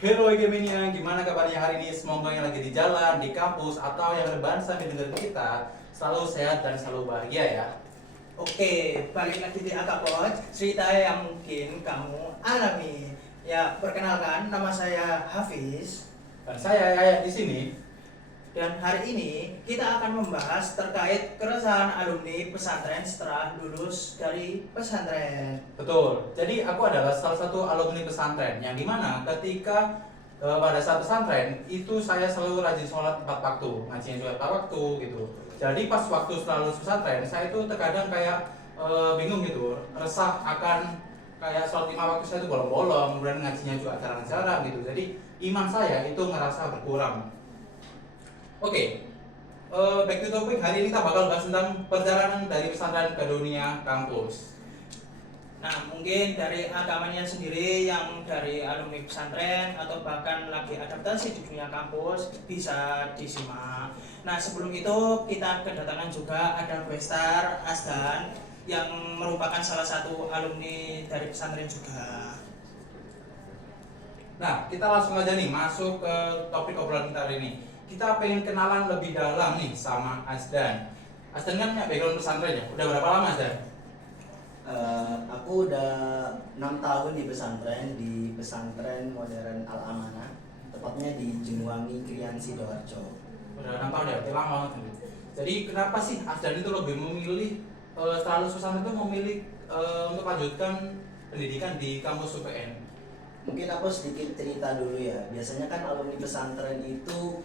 Halo Gemini, gimana kabarnya hari ini? Semoga yang lagi di jalan, di kampus, atau yang rebahan sambil dengerin kita selalu sehat dan selalu bahagia ya. Oke, balik lagi di Akapot, cerita yang mungkin kamu alami. Ya, perkenalkan, nama saya Hafiz. Dan saya Yaya di sini. Dan hari ini kita akan membahas terkait keresahan alumni pesantren setelah lulus dari pesantren. Betul. Jadi aku adalah salah satu alumni pesantren yang dimana ketika pada saat pesantren itu saya selalu rajin sholat tepat waktu, ngajinya juga tepat waktu gitu. Jadi pas waktu setelah lulus pesantren saya itu terkadang kayak bingung gitu, resah akan kayak sholat 5 waktu saya itu bolong-bolong, kemudian ngajinya juga jarang-jarang gitu. Jadi iman saya itu ngerasa berkurang. Oke, back to topic. Hari ini kita bakal bahas tentang perjalanan dari pesantren ke dunia kampus. Nah, mungkin dari agamanya sendiri yang dari alumni pesantren atau bahkan lagi adaptasi di dunia kampus bisa disimak. Nah, sebelum itu kita kedatangan juga ada Bestar Asdan yang merupakan salah satu alumni dari pesantren juga. Nah, kita langsung aja nih masuk ke topik obrolan kita hari ini. Kita pengen kenalan lebih dalam nih sama Asdan. Asdan kan punya background pesantren ya? Udah berapa lama Asdan? Aku udah 6 tahun di pesantren modern Al Amanah, tepatnya di Jenuwangi Krian Sidoarjo. Udah 6 tahun ya, berarti lama banget nih. Jadi kenapa sih Asdan itu lebih memilih setelah lulus pesantren itu memilih untuk lanjutkan pendidikan di kampus UPN? Mungkin aku sedikit cerita dulu ya. Biasanya kan alumni pesantren itu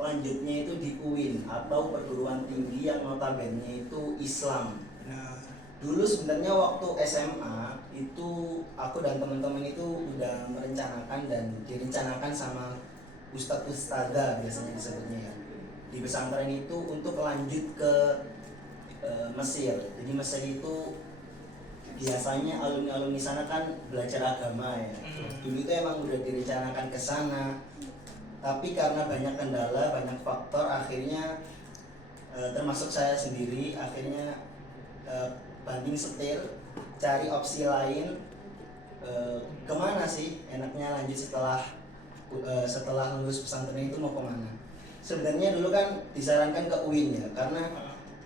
lanjutnya itu di UIN atau perguruan tinggi yang notabene itu Islam. Nah, Dulu sebenarnya waktu SMA itu aku dan teman-teman itu udah merencanakan dan direncanakan sama ustadz ustadzah biasanya disebutnya ya, di pesantren itu untuk lanjut ke Mesir. Jadi Mesir itu biasanya alumni-alumni sana kan belajar agama ya. Dulu itu emang udah direncanakan ke sana, tapi karena banyak kendala, banyak faktor, akhirnya termasuk saya sendiri akhirnya banting setir cari opsi lain, kemana sih enaknya lanjut setelah lulus pesantren itu mau kemana. Sebenarnya dulu kan disarankan ke UIN ya, karena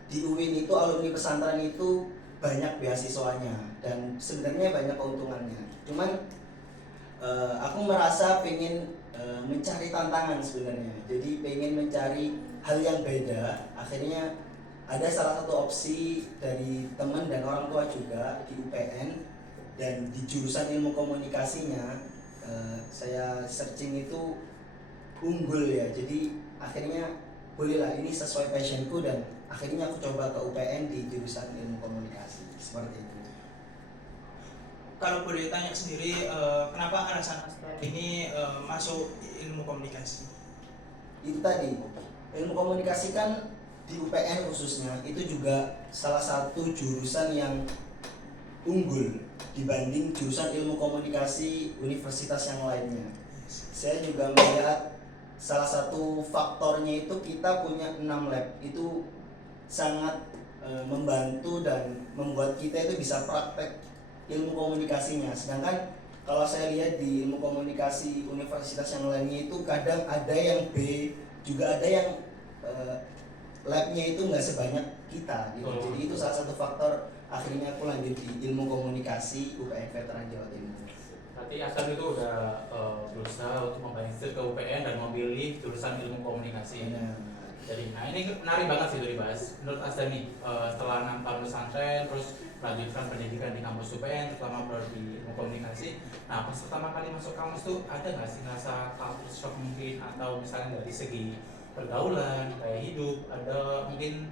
di UIN itu alumni pesantren itu banyak beasiswanya dan sebenarnya banyak keuntungannya. Cuman aku merasa pengen mencari tantangan sebenarnya, jadi pengen mencari hal yang beda. Akhirnya ada salah satu opsi dari teman dan orang tua juga di UPN, dan di jurusan ilmu komunikasinya saya searching itu unggul ya, jadi akhirnya bolehlah ini sesuai passionku, dan akhirnya aku coba ke UPN di jurusan ilmu komunikasi seperti itu. kalau boleh tanya sendiri, kenapa alasan Asdan ini masuk ilmu komunikasi? Itu tadi, ilmu komunikasi kan di UPN khususnya itu juga salah satu jurusan yang unggul dibanding jurusan ilmu komunikasi universitas yang lainnya. Saya juga melihat salah satu faktornya itu kita punya 6 lab, itu sangat membantu dan membuat kita itu bisa praktek ilmu komunikasinya. Sedangkan kalau saya lihat di ilmu komunikasi universitas yang lainnya itu kadang ada yang B, juga ada yang labnya itu nggak sebanyak kita gitu. Jadi itu salah satu faktor akhirnya aku lanjut di ilmu komunikasi UPN Veteran Jawa Timur. Berarti Asdan itu udah berusaha untuk membangun ke UPN dan memilih jurusan ilmu komunikasi. Jadi, nah ini menarik banget sih itu dibahas. Menurut Asdan nih, setelah 6 tahun pesantren, terus melanjutkan pendidikan di kampus UPN, terutama di ilmu komunikasi. Nah, pas pertama kali masuk kampus tuh ada nggak sih rasa culture shock mungkin, atau misalnya dari segi pergaulan, kayak hidup, ada mungkin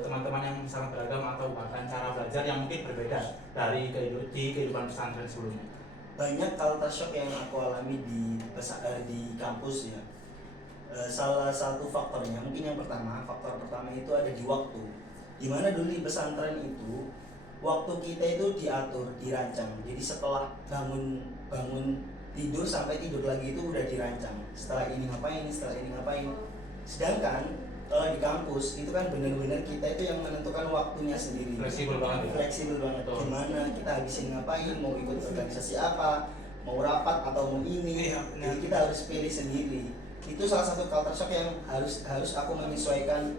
teman-teman yang sangat beragam atau bahkan cara belajar yang mungkin berbeda dari kehidupan pesantren sebelumnya? Banyak culture shock yang aku alami di kampus ya. Salah satu faktornya mungkin faktor pertama itu ada di waktu. Dimana dulu di pesantren itu waktu kita itu diatur, dirancang. Jadi setelah bangun tidur sampai tidur lagi itu udah dirancang. Setelah ini ngapain, setelah ini ngapain. Sedangkan kalau di kampus itu kan benar-benar kita itu yang menentukan waktunya sendiri. Fleksibel banget ya? Fleksibel banget. Betul. Gimana kita habisin ngapain, mau ikut organisasi apa, mau rapat atau mau ini. Iya, benar. Jadi kita harus pilih sendiri. Itu salah satu culture shock yang harus aku menyesuaikan,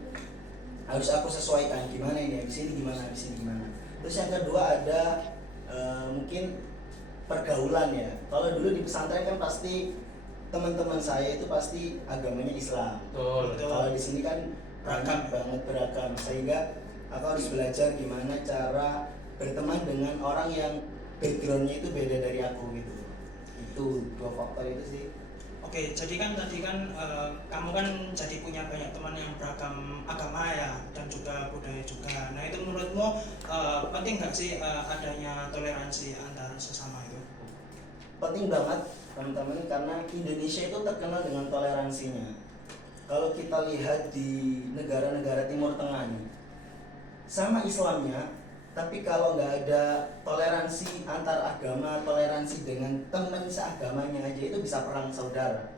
harus aku sesuaikan gimana ini habis ini gimana, habis ini gimana. Terus yang kedua ada mungkin pergaulan ya. Kalau dulu di pesantren kan pasti teman-teman saya itu pasti agamanya Islam. Betul. Kalau di sini kan Beragam. banget beragam, sehingga aku harus belajar gimana cara berteman dengan orang yang backgroundnya itu beda dari aku gitu. Itu dua faktor itu sih. Oke, jadi kan tadi kan kamu kan jadi punya banyak teman yang beragam agama ya dan juga budaya juga. Nah itu menurutmu penting nggak sih adanya toleransi antar sesama itu? Penting banget teman-teman, karena Indonesia itu terkenal dengan toleransinya. Kalau kita lihat di negara-negara Timur Tengah nih, sama Islamnya, tapi kalau nggak ada toleransi antar agama, toleransi dengan teman seagamanya aja, itu bisa perang saudara.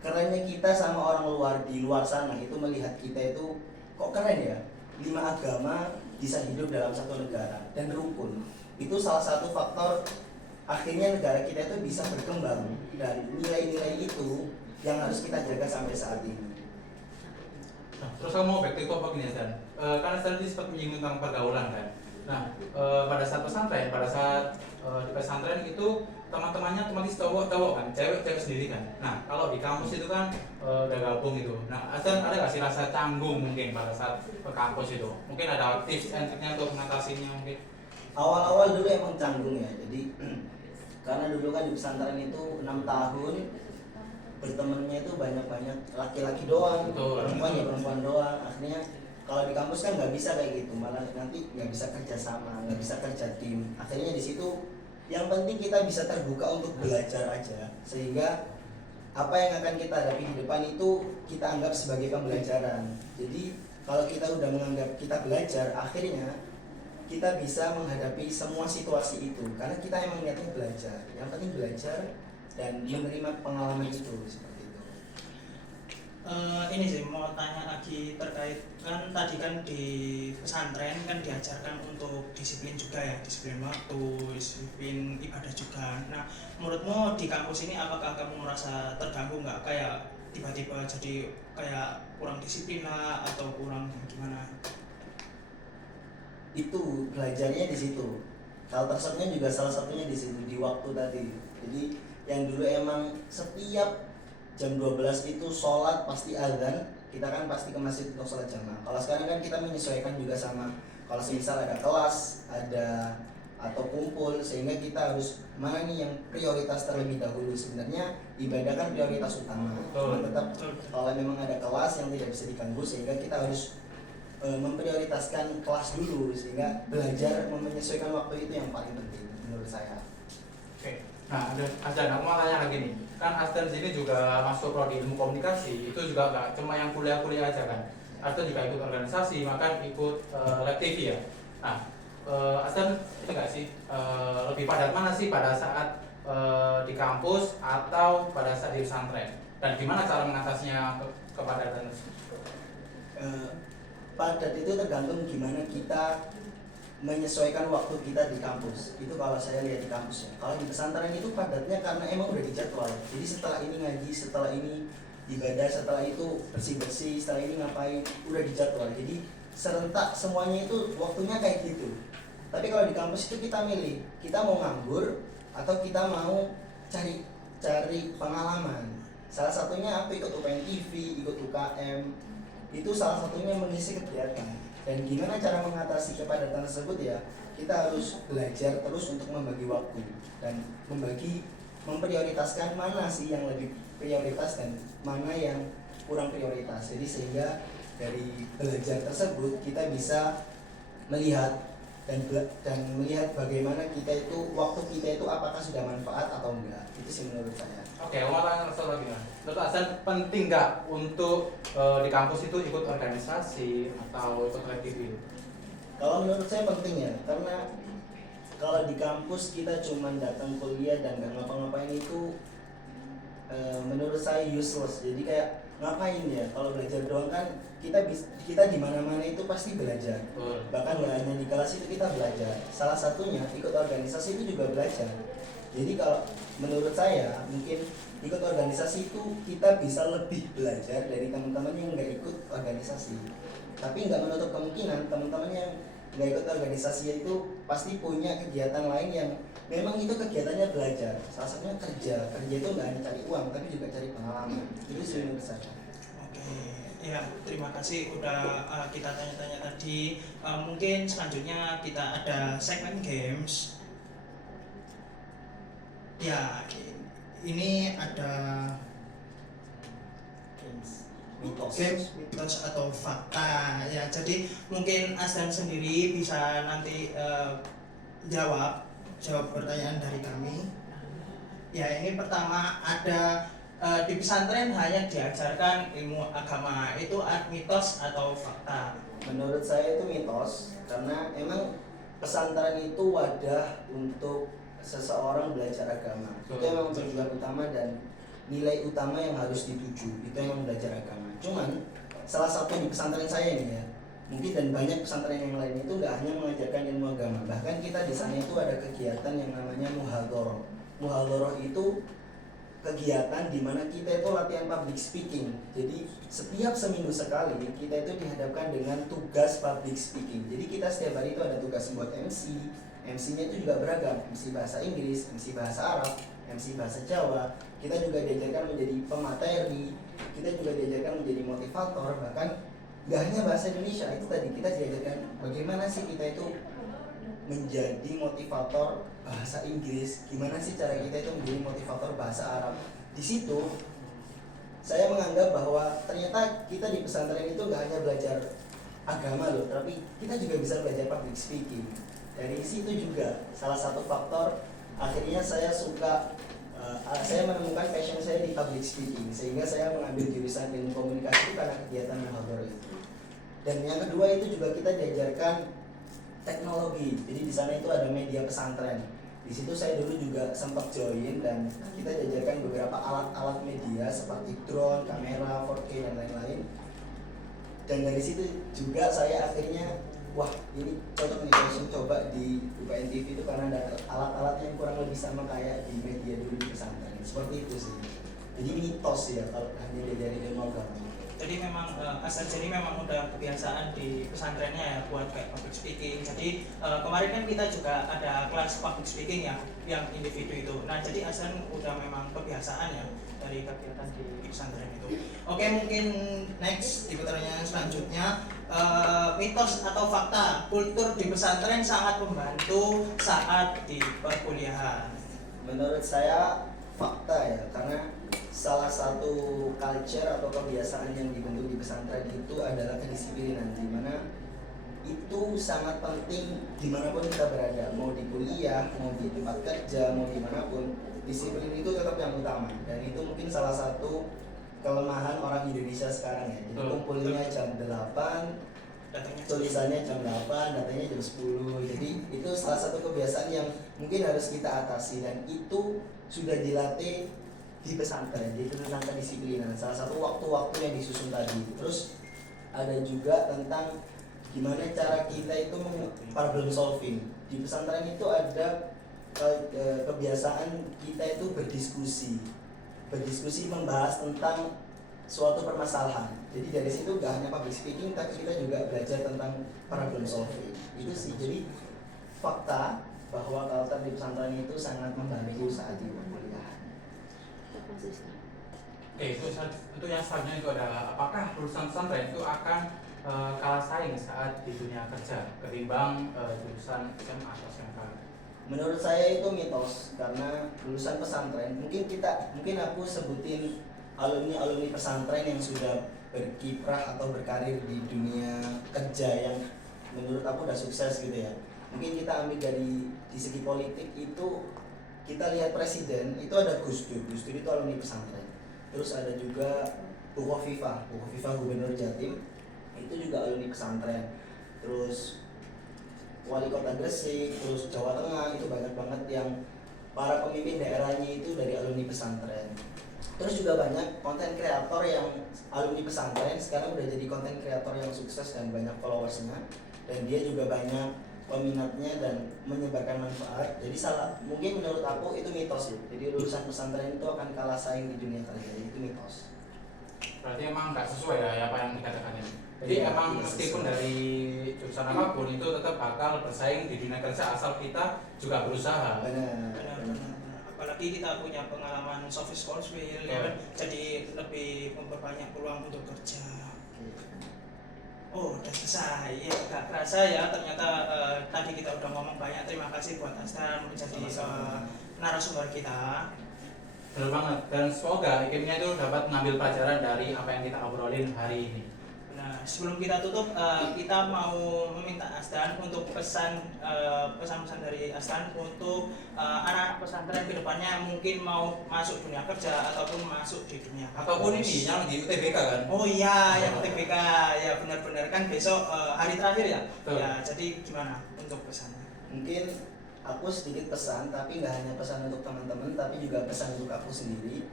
Kerennya kita sama orang luar di luar sana itu melihat kita itu kok keren ya, 5 agama bisa hidup dalam satu negara dan rukun. Itu salah satu faktor akhirnya negara kita itu bisa berkembang, dan nilai-nilai itu yang harus kita jaga sampai saat ini. Nah, terus kamu mau back to topik ini Stan. Karena tadi sempat menyinggung tentang pergaulan kan. Nah, pada saat pesantren, di pesantren itu teman-temannya otomatis cowok kan, cewek sendiri kan. Nah, kalau di kampus itu kan udah gabung gitu. Nah, Stan ada nggak sih rasa canggung mungkin pada saat ke kampus itu? Mungkin ada tips and triknya untuk mengatasinya mungkin? Awal-awal dulu emang canggung ya, jadi karena dulu kan di pesantren itu 6 tahun bertemannya itu banyak-banyak laki-laki doang, Betul. perempuan doang. Akhirnya kalau di kampus kan nggak bisa kayak gitu, malah nanti nggak bisa kerja sama, nggak bisa kerja tim. Akhirnya di situ yang penting kita bisa terbuka untuk belajar aja, sehingga apa yang akan kita hadapi di depan itu kita anggap sebagai pembelajaran. Jadi kalau kita udah menganggap kita belajar, akhirnya kita bisa menghadapi semua situasi itu, karena kita emang niatnya belajar. Yang penting belajar dan menerima pengalaman itu, seperti itu. Ini sih mau tanya lagi terkait kan tadi kan di pesantren kan diajarkan untuk disiplin juga ya, disiplin waktu, disiplin ibadah juga. Nah menurutmu di kampus ini apakah kamu merasa terganggu nggak, kayak tiba-tiba jadi kayak kurang disiplin lah atau kurang gimana? Itu belajarnya di situ. Culture shocknya juga salah satunya di situ, di waktu tadi. Jadi yang dulu emang setiap jam 12 itu sholat pasti azan, kita kan pasti ke masjid untuk sholat jamaah. Kalau sekarang kan kita menyesuaikan juga sama, kalau semisal ada kelas, ada atau kumpul, sehingga kita harus mana nih yang prioritas terlebih dahulu. Sebenarnya ibadah kan prioritas utama, cuma tetap kalau memang ada kelas yang tidak bisa diganggu, sehingga kita harus memprioritaskan kelas dulu, sehingga belajar menyesuaikan waktu itu yang paling penting menurut saya. Oke. Nah, Asdan, aku mau tanya lagi nih. Kan Asdan sini juga masuk prodi ilmu komunikasi, itu juga nggak cuma yang kuliah-kuliah aja kan. Asdan juga ikut organisasi, bahkan ikut Lab TV ya. Nah, Asdan itu nggak sih lebih padat mana sih pada saat di kampus atau pada saat di pesantren? Dan gimana cara mengatasinya kepadatan tersebut? Padat itu tergantung gimana kita menyesuaikan waktu kita di kampus. Itu kalau saya lihat di kampus ya. Kalau di pesantren itu padatnya karena emang udah dijadwal. Jadi setelah ini ngaji, setelah ini ibadah, setelah itu bersih-bersih, setelah ini ngapain, udah dijadwal. Jadi serentak semuanya itu waktunya kayak gitu. Tapi kalau di kampus itu kita milih, kita mau nganggur atau kita mau cari pengalaman. Salah satunya aku ikut UPN TV, ikut UKM. Itu salah satunya mengisi kegiatan. Dan gimana cara mengatasi kepadatan tersebut ya, kita harus belajar terus untuk membagi waktu dan memprioritaskan mana sih yang lebih prioritas dan mana yang kurang prioritas. Jadi sehingga dari belajar tersebut kita bisa melihat dan melihat bagaimana kita itu, waktu kita itu apakah sudah manfaat atau enggak. Itu sih menurut saya. Oke, aku mau tanya satu lagi mas. Menurut Asdan penting nggak untuk di kampus itu ikut organisasi atau ikut aktivitas? Kalau menurut saya penting ya, karena kalau di kampus kita cuma datang kuliah dan nggak ngapa-ngapain itu menurut saya useless. Jadi kayak ngapain ya, kalau belajar doang kan kita di mana-mana itu pasti belajar. Bahkan nggak hanya di kelas itu kita belajar. Salah satunya ikut organisasi itu juga belajar. Jadi kalau menurut saya mungkin ikut organisasi itu kita bisa lebih belajar dari teman-teman yang nggak ikut organisasi. Tapi nggak menutup kemungkinan teman-teman yang nggak ikut organisasi itu pasti punya kegiatan lain yang memang itu kegiatannya belajar. Salah satunya kerja. Kerja itu nggak hanya cari uang tapi juga cari pengalaman. Itu sih menurut saya. Oke, ya terima kasih udah kita tanya-tanya tadi. Mungkin selanjutnya kita ada segmen games. Ya, ini ada mitos atau fakta ya. Jadi mungkin Asdan sendiri bisa nanti jawab pertanyaan dari kami. Ya, ini pertama ada di pesantren hanya diajarkan ilmu agama, itu mitos atau fakta? Menurut saya itu mitos karena emang pesantren itu wadah untuk seseorang belajar agama. Itu memang tujuan utama dan nilai utama yang harus dituju. Itu memang belajar agama. Cuman salah satu di pesantren saya ini ya, mungkin dan banyak pesantren yang lain itu nggak hanya mengajarkan ilmu agama. Bahkan kita di sana itu ada kegiatan yang namanya muhadharah. Muhadharah itu kegiatan di mana kita itu latihan public speaking. Jadi setiap seminggu sekali kita itu dihadapkan dengan tugas public speaking. Jadi kita setiap hari itu ada tugas buat MC. MC-nya itu juga beragam, MC bahasa Inggris, MC bahasa Arab, MC bahasa Jawa. Kita juga diajarkan menjadi pemateri, kita juga diajarkan menjadi motivator, bahkan gak hanya bahasa Indonesia. Itu tadi kita diajarkan bagaimana sih kita itu menjadi motivator bahasa Inggris, gimana sih cara kita itu menjadi motivator bahasa Arab. Di situ saya menganggap bahwa ternyata kita di pesantren itu gak hanya belajar agama loh, tapi kita juga bisa belajar public speaking. Dari situ juga salah satu faktor akhirnya saya suka, saya menemukan passion saya di public speaking, sehingga saya mengambil jurusan ilmu komunikasi karena kegiatan muhadharah itu. Dan yang kedua itu juga kita diajarkan teknologi. Jadi di sana itu ada media pesantren. Di situ saya dulu juga sempat join dan kita diajarkan beberapa alat-alat media seperti drone, kamera, 4K dan lain-lain. Dan dari situ juga saya akhirnya wah ini cocok nih passion coba di UPN TV itu karena ada alat-alat yang kurang lebih sama kayak di media dulu di pesantren. Seperti itu sih. Jadi mitos ya kalau hanya diajari ilmu agama. Jadi memang Asdan jadi memang udah kebiasaan di pesantrennya ya buat kayak public speaking. Jadi kemarin kan kita juga ada kelas public speaking ya yang individu itu. Nah jadi Asdan udah memang kebiasaan ya dari kegiatan di pesantren itu. Oke, mungkin next di pertanyaan selanjutnya, mitos atau fakta kultur di pesantren sangat membantu saat di perkuliahan? Menurut saya fakta ya, karena salah satu culture atau kebiasaan yang dibentuk di pesantren itu adalah kedisiplinan, di mana itu sangat penting dimanapun kita berada, mau di kuliah, mau di tempat kerja, mau dimanapun, disiplin itu tetap yang utama. Dan itu mungkin salah satu kelemahan orang Indonesia sekarang ya. Jadi kumpulnya jam 8, tulisannya jam 8, datanya jam 10. Jadi itu salah satu kebiasaan yang mungkin harus kita atasi, dan itu sudah dilatih di pesantren. Jadi tentang kedisiplinan, salah satu waktu-waktu yang disusun tadi. Terus ada juga tentang gimana cara kita itu problem solving. Di pesantren itu ada kebiasaan kita itu berdiskusi membahas tentang suatu permasalahan. Jadi dari situ gak hanya public speaking, tapi kita juga belajar tentang problem solving. Itu sih. Jadi fakta bahwa culture di pesantren itu sangat membantu saat di perkuliahan. Oke, itu yang selanjutnya itu adalah apakah lulusan pesantren itu akan kalah saing saat di dunia kerja ketimbang jurusan SMA atau SMK? Menurut saya itu mitos, karena lulusan pesantren mungkin aku sebutin alumni pesantren yang sudah berkiprah atau berkarir di dunia kerja yang menurut aku udah sukses gitu ya. Mungkin kita ambil di segi politik itu, kita lihat presiden itu ada Gus Dur itu alumni pesantren. Terus ada juga Bu Khofifah gubernur Jatim itu juga alumni pesantren. Terus wali kota Gresik, terus Jawa Tengah itu banyak banget yang para pemimpin daerahnya itu dari alumni pesantren. Terus juga banyak konten kreator yang alumni pesantren sekarang udah jadi konten kreator yang sukses dan banyak followersnya, dan dia juga banyak peminatnya dan menyebarkan manfaat. Jadi mungkin menurut aku itu mitos ya. Jadi lulusan pesantren itu akan kalah saing di dunia kerja. Jadi itu mitos. Berarti emang nggak sesuai ya apa yang dikatakan ini. Jadi Iya, emang iya, meskipun sesuai. dari jurusan apapun itu tetap bakal bersaing di dunia kerja asal kita juga berusaha. Benar. Benar. Apalagi kita punya pengalaman soft skills ya kan, jadi lebih memperbanyak peluang untuk kerja. Oh, udah selesai. Ya, gak kerasa ya ternyata tadi kita udah ngomong banyak. Terima kasih buat Asdan menjadi narasumber kita. Benar banget. Dan semoga ikimnya itu dapat mengambil pelajaran dari apa yang kita obrolin hari ini. Nah, sebelum kita tutup, kita mau meminta Asdan untuk pesan-pesan dari Asdan untuk anak pesantren kedepannya mungkin mau masuk dunia kerja ataupun masuk di dunia Ataupun kampus. ini yang di UTBK kan. Oh iya, yang UTBK ya benar-benar kan besok hari terakhir ya. Betul. Ya, jadi gimana untuk pesannya? Mungkin aku sedikit pesan, tapi nggak hanya pesan untuk teman-teman, tapi juga pesan untuk aku sendiri.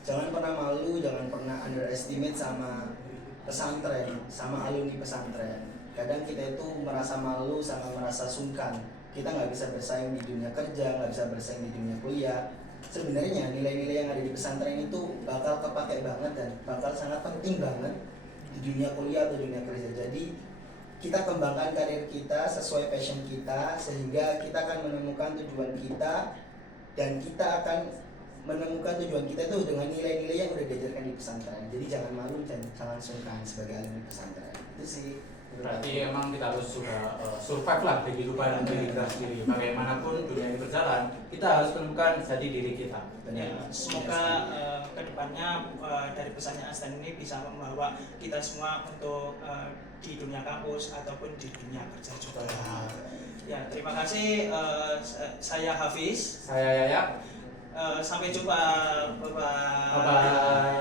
Jangan pernah malu, jangan pernah underestimate sama pesantren, sama alumni pesantren. Kadang kita itu merasa malu sama merasa sungkan. Kita nggak bisa bersaing di dunia kerja, nggak bisa bersaing di dunia kuliah. Sebenarnya nilai-nilai yang ada di pesantren itu bakal kepake banget dan bakal sangat penting banget di dunia kuliah atau dunia kerja. Jadi kita kembangkan karir kita sesuai passion kita, sehingga kita akan menemukan tujuan kita, dan kita akan menemukan tujuan kita itu dengan nilai-nilai yang udah diajarkan di pesantren. Jadi jangan malu dan jangan sungkan sebagai alumni pesantren. Itu sih. Berarti emang kita harus sudah survive lah di kehidupan diri kita sendiri. Bagaimanapun dunia ini berjalan, kita harus menemukan jati diri kita. Ya, semoga kedepannya dari pesannya Asdan ini bisa membawa kita semua untuk di dunia kampus ataupun di dunia kerja juga. Ya, terima kasih. Saya Hafiz. Saya Yaya. Sampai jumpa. Bye bye. Bye bye.